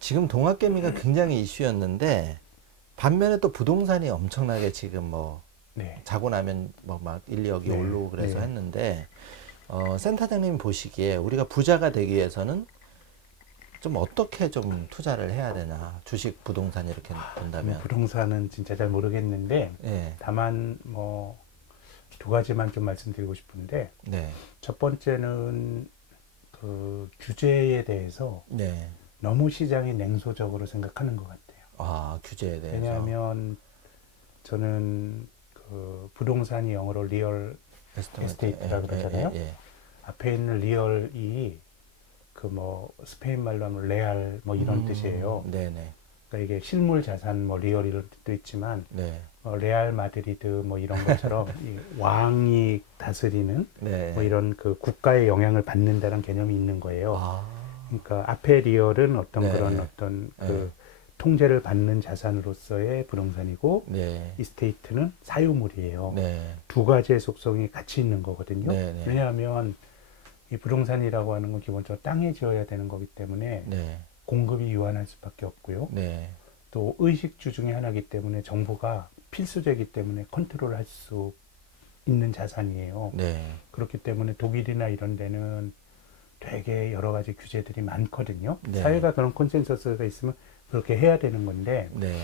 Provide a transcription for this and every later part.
지금 동학개미가 굉장히 이슈였는데 반면에 또 부동산이 엄청나게 지금 뭐 네. 자고 나면 뭐 막 1, 2억이 네. 오르고 그래서 네. 했는데 센터장님이 보시기에 우리가 부자가 되기 위해서는 좀 어떻게 좀 투자를 해야 되나 주식, 부동산 이렇게 본다면 부동산은 진짜 잘 모르겠는데 예, 다만 뭐 두 가지만 좀 말씀드리고 싶은데 네, 첫 번째는 그 규제에 대해서 네, 너무 시장이 냉소적으로 생각하는 것 같아요. 아 규제에 대해서 왜냐하면 저는 그 부동산이 영어로 리얼 에스티메이트, 에스테이트라 그러잖아요. 예, 앞에 있는 리얼이 그 뭐 스페인 말로 하면 레알 뭐 이런 뜻이에요. 네네, 그러니까 이게 실물 자산 뭐 리얼 이런 뜻도 있지만 네, 레알 마드리드 뭐 이런 것처럼 이 왕이 다스리는 네, 뭐 이런 그 국가의 영향을 받는다는 개념이 있는 거예요. 아, 그러니까 앞에 리얼은 어떤 그런 네, 어떤 네, 그 통제를 받는 자산으로서의 부동산이고 네, 이스테이트는 사유물이에요. 네, 두 가지의 속성이 같이 있는 거거든요. 네, 네, 왜냐하면 이 부동산이라고 하는 건 기본적으로 땅에 지어야 되는 거기 때문에 네, 공급이 유한할 수밖에 없고요. 네, 또 의식주 중에 하나이기 때문에 정부가 필수제이기 때문에 컨트롤할 수 있는 자산이에요. 네, 그렇기 때문에 독일이나 이런 데는 되게 여러 가지 규제들이 많거든요. 네, 사회가 그런 컨센서스가 있으면 그렇게 해야 되는 건데 네,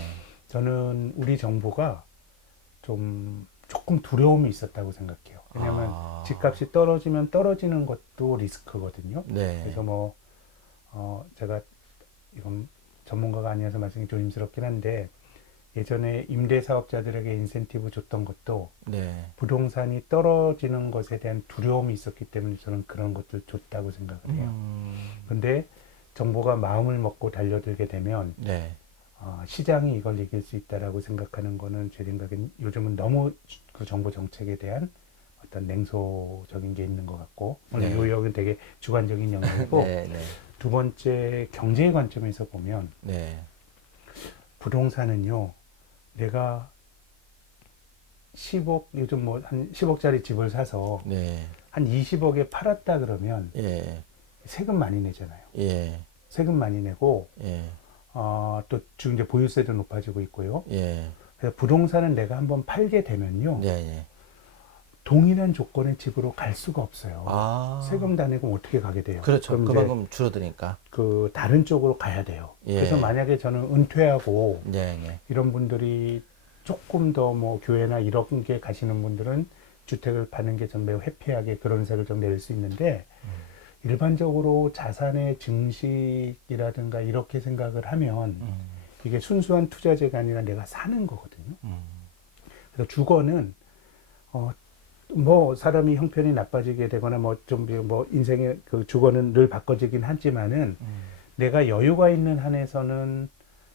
저는 우리 정부가 조금 두려움이 있었다고 생각해요. 왜냐하면 아, 집값이 떨어지면 떨어지는 것도 리스크거든요. 네, 그래서 뭐 제가 이건 전문가가 아니어서 말씀이 조심스럽긴 한데 예전에 임대사업자들에게 인센티브 줬던 것도 네, 부동산이 떨어지는 것에 대한 두려움이 있었기 때문에 저는 그런 것들 줬다고 생각을 해요. 근데 정부가 마음을 먹고 달려들게 되면 네, 시장이 이걸 이길 수 있다라고 생각하는 거는 제 생각엔 요즘은 너무 그 정부 정책에 대한 어떤 냉소적인 게 있는 것 같고 오늘 네, 요역은 되게 주관적인 영역이고 네, 네, 두 번째 경제 관점에서 보면 네, 부동산은요 내가 10억 요즘 뭐 한 10억짜리 집을 사서 네, 한 20억에 팔았다 그러면 예, 세금 많이 내잖아요. 예, 세금 많이 내고 예, 또 지금 이제 보유세도 높아지고 있고요. 예, 그래서 부동산은 내가 한번 팔게 되면요 네, 예, 동일한 조건의 집으로 갈 수가 없어요. 아, 세금 다 내고 어떻게 가게 돼요? 그렇죠. 그럼 이제 그만큼 줄어드니까. 그 다른 쪽으로 가야 돼요. 그래서 예, 만약에 저는 은퇴하고 네, 네, 이런 분들이 조금 더 뭐 교회나 이런 게 가시는 분들은 주택을 파는 게 좀 매우 회피하게 그런 색을 좀 낼 수 있는데 일반적으로 자산의 증식이라든가 이렇게 생각을 하면 이게 순수한 투자재가 아니라 내가 사는 거거든요. 그래서 주거는 뭐 사람이 형편이 나빠지게 되거나 뭐 좀 뭐 인생의 그 주거는 늘 바꿔지긴 하지만은 내가 여유가 있는 한에서는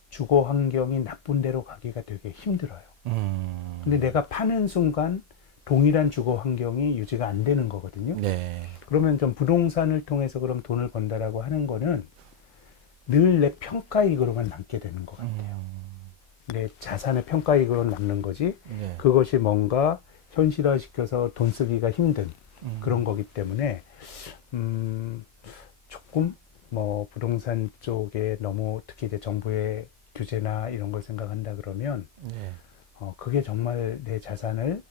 주거 환경이 나쁜 데로 가기가 되게 힘들어요. 근데 내가 파는 순간 동일한 주거 환경이 유지가 안 되는 거거든요. 네, 그러면 좀 부동산을 통해서 그럼 돈을 번다라고 하는 거는 늘 내 평가이익으로만 남게 되는 것 같아요. 내 자산의 평가이익으로 남는 거지 네, 그것이 뭔가 현실화시켜서 돈 쓰기가 힘든 그런 거기 때문에 조금 뭐 부동산 쪽에 너무 특히 이제 정부의 규제나 이런 걸 생각한다 그러면 네, 그게 정말 내 자산을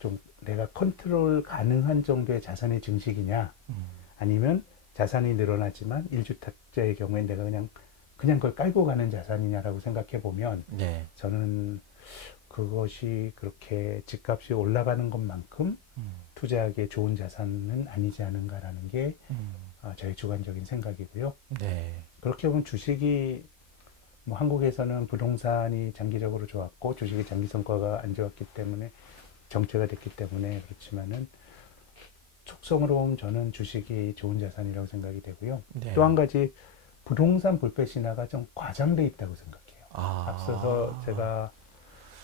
좀 내가 컨트롤 가능한 정도의 자산의 증식이냐 아니면 자산이 늘어나지만 일주택자의 경우에 내가 그냥 그걸 깔고 가는 자산이냐라고 생각해 보면 네, 저는 그것이 그렇게 집값이 올라가는 것만큼 투자하기에 좋은 자산은 아니지 않은가라는 게 저의 주관적인 생각이고요. 네, 그렇게 보면 주식이 뭐 한국에서는 부동산이 장기적으로 좋았고 주식의 장기 성과가 안 좋았기 때문에 정체가 됐기 때문에 그렇지만은 촉성으로 보면 저는 주식이 좋은 자산이라고 생각이 되고요. 네. 또 한 가지 부동산 불패 신화가 좀 과장돼 있다고 생각해요. 아, 앞서서 제가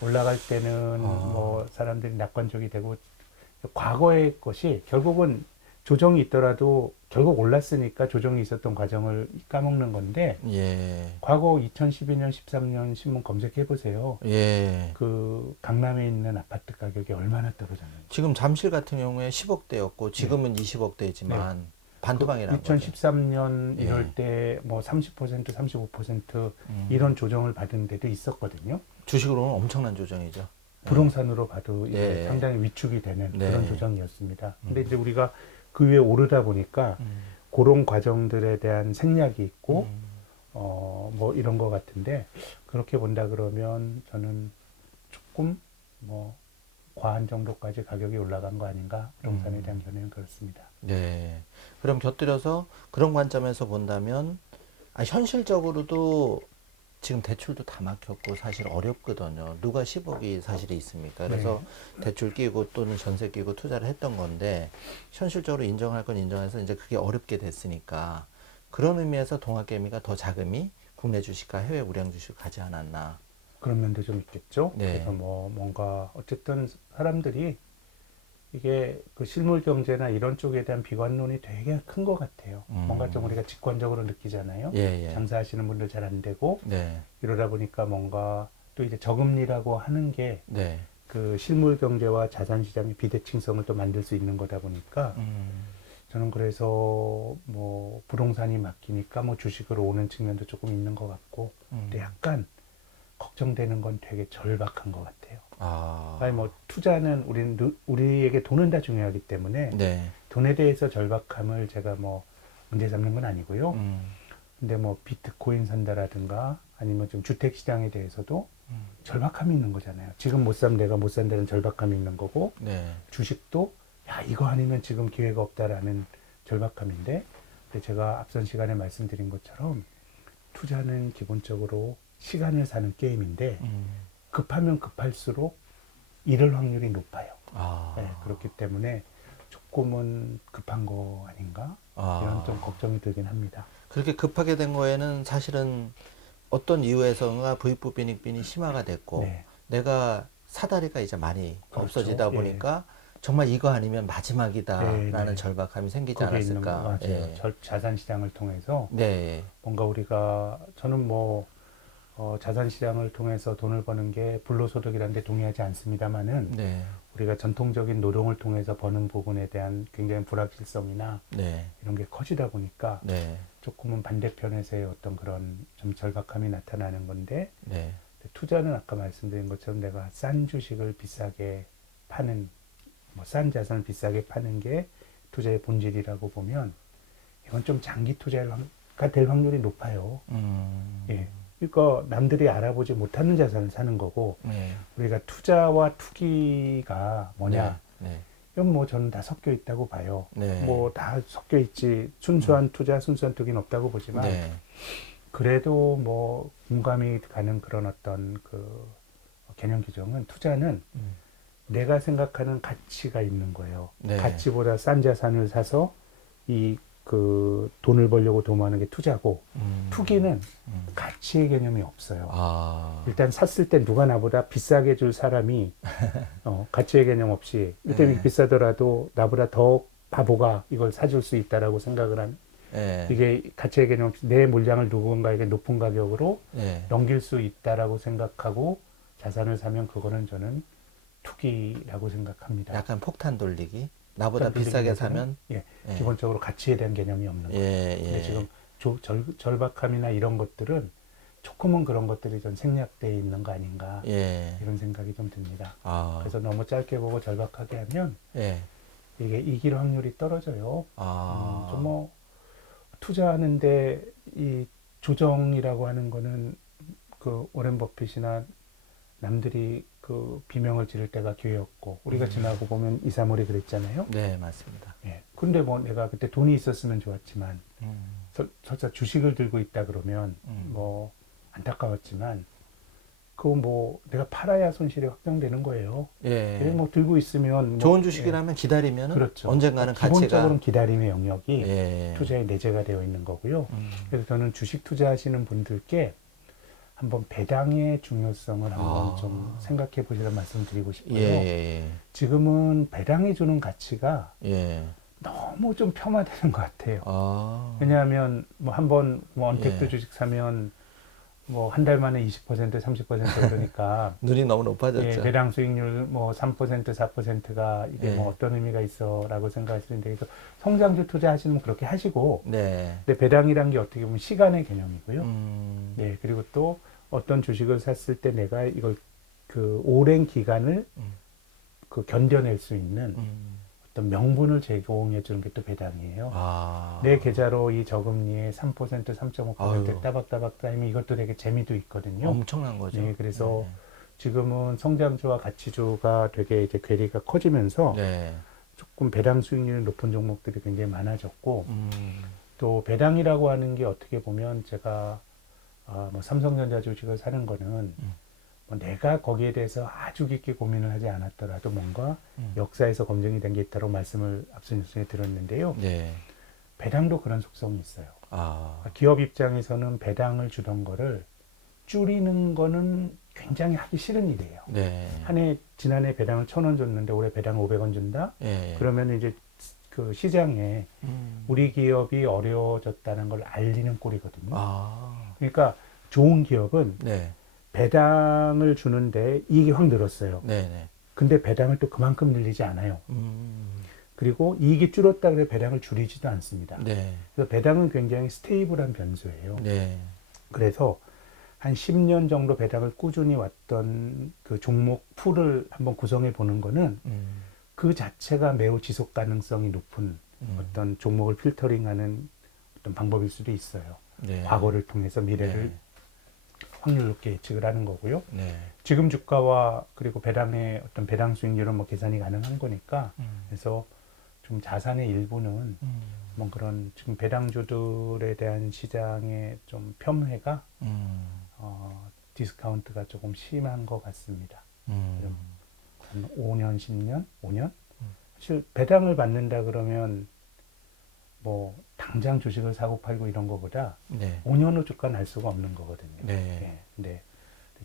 올라갈 때는 아, 뭐 사람들이 낙관적이 되고 과거의 것이 결국은 조정이 있더라도 결국 올랐으니까 조정이 있었던 과정을 까먹는 건데 예, 과거 2012년, 13년 신문 검색해 보세요. 예. 그 강남에 있는 아파트 가격이 얼마나 떨어졌는지. 지금 잠실 같은 경우에 10억대였고 네. 지금은 네. 20억대지만 반토막이라는 거죠. 2013년 예. 이럴 때 뭐 30%, 35% 이런 조정을 받은 데도 있었거든요. 주식으로는 엄청난 조정이죠. 부동산으로 봐도 이게 예. 상당히 위축이 되는 네. 그런 조정이었습니다. 근데 이제 우리가 그 위에 오르다 보니까 그런 과정들에 대한 생략이 있고 뭐 이런 거 같은데 그렇게 본다 그러면 저는 조금 뭐 과한 정도까지 가격이 올라간 거 아닌가 부동산에 대한 견해는 그렇습니다. 네. 그럼 곁들여서 그런 관점에서 본다면 현실적으로도 지금 대출도 다 막혔고 사실 어렵거든요. 누가 10억이 사실이 있습니까? 그래서 대출 끼고 또는 전세 끼고 투자를 했던 건데 현실적으로 인정할 건 인정해서 이제 그게 어렵게 됐으니까 그런 의미에서 동학개미가 더 자금이 국내 주식과 해외 우량 주식을 가지 않았나. 그런 면도 좀 있겠죠. 네. 그래서 뭐 뭔가 어쨌든 사람들이 이게 그 실물 경제나 이런 쪽에 대한 비관론이 되게 큰 것 같아요. 뭔가 좀 우리가 직관적으로 느끼잖아요. 예, 예. 장사하시는 분들 잘 안 되고 네. 이러다 보니까 뭔가 또 이제 저금리라고 하는 게 네. 그 실물 경제와 자산 시장의 비대칭성을 또 만들 수 있는 거다 보니까 저는 그래서 뭐 부동산이 막히니까 뭐 주식으로 오는 측면도 조금 있는 것 같고 또 약간 걱정되는 건 되게 절박한 것 같아요. 아니 뭐 투자는 우리에게 돈은 다 중요하기 때문에 네. 돈에 대해서 절박함을 제가 뭐 문제 삼는 건 아니고요. 근데 뭐 비트코인 산다라든가 아니면 좀 주택 시장에 대해서도 절박함이 있는 거잖아요. 지금 못 사면 내가 못 산다는 절박함이 있는 거고 네. 주식도 야 이거 아니면 지금 기회가 없다라는 절박함인데 근데 제가 앞선 시간에 말씀드린 것처럼 투자는 기본적으로 시간을 사는 게임인데 급하면 급할수록 잃을 확률이 높아요. 네, 그렇기 때문에 조금은 급한 거 아닌가 이런 좀 걱정이 들긴 합니다. 그렇게 급하게 된 거에는 사실은 어떤 이유에서가 부익부 빈익빈이 심화가 됐고 네. 내가 사다리가 이제 많이 그렇죠. 없어지다 보니까 정말 이거 아니면 마지막이다라는 네, 네. 절박함이 생기지 거기에 있는 않았을까. 맞아요. 예. 자산 시장을 통해서 네. 뭔가 우리가 저는 뭐 자산 시장을 통해서 돈을 버는 게 불로소득이라는 데 동의하지 않습니다만은 네. 우리가 전통적인 노동을 통해서 버는 부분에 대한 굉장히 불확실성이나 네. 이런 게 커지다 보니까 네. 조금은 반대편에서의 어떤 그런 좀 절박함이 나타나는 건데 네. 투자는 아까 말씀드린 것처럼 내가 싼 주식을 비싸게 파는 뭐 싼 자산을 비싸게 파는 게 투자의 본질이라고 보면 이건 좀 장기 투자가 될 확률이 높아요. 예. 그러니까 남들이 알아보지 못하는 자산을 사는 거고 네. 우리가 투자와 투기가 뭐냐 네. 이건 뭐 저는 다 섞여 있다고 봐요. 네. 뭐 다 섞여 있지 순수한 투자, 순수한 투기는 없다고 보지만 네. 그래도 뭐 공감이 가는 그런 어떤 그 개념 규정은 투자는 내가 생각하는 가치가 있는 거예요. 네. 가치보다 싼 자산을 사서 이 그 돈을 벌려고 도모하는 게 투자고 투기는 가치의 개념이 없어요. 일단 샀을 때 누가 나보다 비싸게 줄 사람이 가치의 개념 없이 일단 네. 비싸더라도 나보다 더 바보가 이걸 사줄 수 있다라고 생각을 한 네. 이게 가치의 개념 없이 내 물량을 누군가에게 높은 가격으로 네. 넘길 수 있다라고 생각하고 자산을 사면 그거는 저는 투기라고 생각합니다. 약간 폭탄 돌리기. 나보다 폭탄 비싸게 돌리기는 사면 예, 예. 기본적으로 가치에 대한 개념이 없는 거예요. 예, 근데 예. 지금 절박함이나 이런 것들은 조금은 그런 것들이 좀 생략되어 있는 거 아닌가 예. 이런 생각이 좀 듭니다. 아. 그래서 너무 짧게 보고 절박하게 하면 예. 이게 이길 확률이 떨어져요. 아. 좀 뭐 투자하는데 이 조정이라고 하는 거는 그 오렌 버핏이나 남들이 그 비명을 지를 때가 기회였고 우리가 지나고 보면 2, 3월이 그랬잖아요. 네, 맞습니다. 예. 근데 뭐 내가 그때 돈이 있었으면 좋았지만 설사 주식을 들고 있다 그러면 뭐 안타까웠지만 그거 뭐 내가 팔아야 손실이 확정되는 거예요. 예. 뭐 들고 있으면 뭐 좋은 주식이라면 기다리면은 그렇죠. 언젠가는 기본적으로는 가치가 기다림의 영역이 예. 투자의 내재가 되어 있는 거고요. 그래서 저는 주식 투자하시는 분들께 한번 배당의 중요성을 한번 좀 생각해 보시라는 말씀 드리고 싶고요. 예. 지금은 배당이 주는 가치가 예. 너무 좀 폄하되는 것 같아요. 아. 왜냐하면 뭐 한번 뭐 언택트 예. 주식 사면 뭐 한 달 만에 20% 30% 그러니까 눈이 너무 높아졌죠. 예, 배당 수익률 뭐 3% 4%가 이게 예. 뭐 어떤 의미가 있어라고 생각하시는데 그래서 성장주 투자하시면 그렇게 하시고 네. 근데 배당이란 게 어떻게 보면 시간의 개념이고요. 음. 네, 그리고 또 어떤 주식을 샀을 때 내가 이걸 그 오랜 기간을 음. 그 견뎌낼 수 있는 음. 어떤 명분을 제공해 주는 게 또 배당이에요. 아. 내 계좌로 이 저금리에 3%, 3.5% 아유. 따박따박 쌓이면 이것도 되게 재미도 있거든요. 엄청난 거죠. 네, 그래서 네. 지금은 성장주와 가치주가 되게 이제 괴리가 커지면서 네. 조금 배당 수익률이 높은 종목들이 굉장히 많아졌고 음. 또 배당이라고 하는 게 어떻게 보면 제가 뭐 삼성전자 주식을 사는 거는 뭐 내가 거기에 대해서 아주 깊게 고민을 하지 않았더라도 뭔가 역사에서 검증이 된 게 있다고 말씀을 앞선 뉴스에 들었는데요. 네. 배당도 그런 속성이 있어요. 아. 기업 입장에서는 배당을 주던 거를 줄이는 거는 굉장히 하기 싫은 일이에요. 네. 지난해 배당을 1,000원 줬는데 올해 배당 500원 준다? 예. 그러면 이제 그 시장에 우리 기업이 어려워졌다는 걸 알리는 꼴이거든요. 아. 그러니까 좋은 기업은 네. 배당을 주는데 이익이 확 늘었어요. 네네. 근데 배당을 또 그만큼 늘리지 않아요. 그리고 이익이 줄었다 그래 배당을 줄이지도 않습니다. 네. 그래서 배당은 굉장히 스테이블한 변수예요. 네. 그래서 한 10년 정도 배당을 꾸준히 왔던 그 종목 풀을 한번 구성해 보는 거는 그 자체가 매우 지속 가능성이 높은 어떤 종목을 필터링하는 어떤 방법일 수도 있어요. 네. 과거를 통해서 미래를 네. 확률 높게 예측을 하는 거고요. 네. 지금 주가와 그리고 배당의 어떤 배당 수익률은 뭐 계산이 가능한 거니까 그래서 좀 자산의 일부는 뭐 그런 지금 배당주들에 대한 시장의 좀 폄훼가 디스카운트가 조금 심한 것 같습니다. 한 5년, 10년, 5년? 사실 배당을 받는다 그러면 뭐 당장 주식을 사고 팔고 이런 거보다 네. 5년 후 주가는 알 수가 없는 거거든요. 네. 근데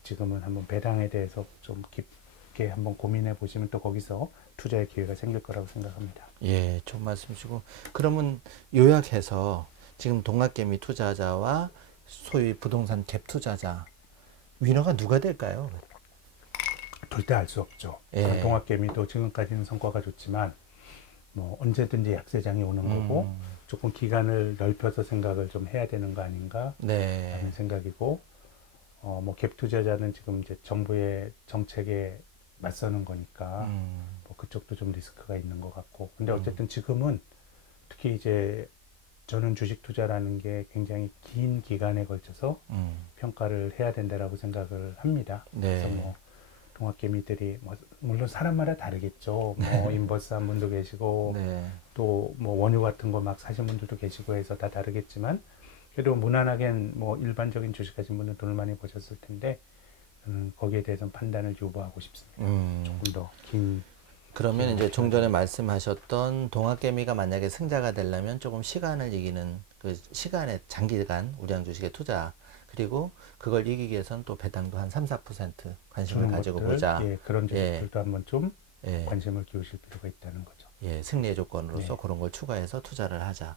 지금은 한번 배당에 대해서 좀 깊게 한번 고민해 보시면 또 거기서 투자의 기회가 생길 거라고 생각합니다. 예, 좋은 말씀이시고 그러면 요약해서 지금 동학개미 투자자와 소위 부동산 갭 투자자 위너가 누가 될까요? 절대 알 수 없죠. 예. 동학개미도 지금까지는 성과가 좋지만 뭐 언제든지 약세장이 오는 거고 조금 기간을 넓혀서 생각을 좀 해야 되는 거 아닌가 네. 하는 생각이고 뭐 갭 투자자는 지금 이제 정부의 정책에 맞서는 거니까 뭐 그쪽도 좀 리스크가 있는 것 같고 근데 어쨌든 지금은 특히 이제 저는 주식 투자라는 게 굉장히 긴 기간에 걸쳐서 평가를 해야 된다라고 생각을 합니다. 네. 그래서 뭐 동학개미들이 뭐 물론 사람마다 다르겠죠. 뭐 인버스한 분도 계시고 네. 또 뭐 원유 같은 거 막 사신 분들도 계시고 해서 다 다르겠지만 그래도 무난하게 뭐 일반적인 주식 하신 분은 돈을 많이 버셨을 텐데 거기에 대해서는 판단을 유보하고 싶습니다. 조금 더 긴. 그러면 이제 좀 전에 말씀하셨던 동학개미가 만약에 승자가 되려면 조금 시간을 이기는 그 시간의 장기간 우량 주식에 투자 그리고 그걸 이기기 위해서는 또 배당도 한 3, 4% 관심을 가지고 것들, 보자. 예, 그런 주식들도 한번 좀 예. 관심을 기울이실 필요가 있다는 거죠. 예, 승리의 조건으로서 네. 그런 걸 추가해서 투자를 하자.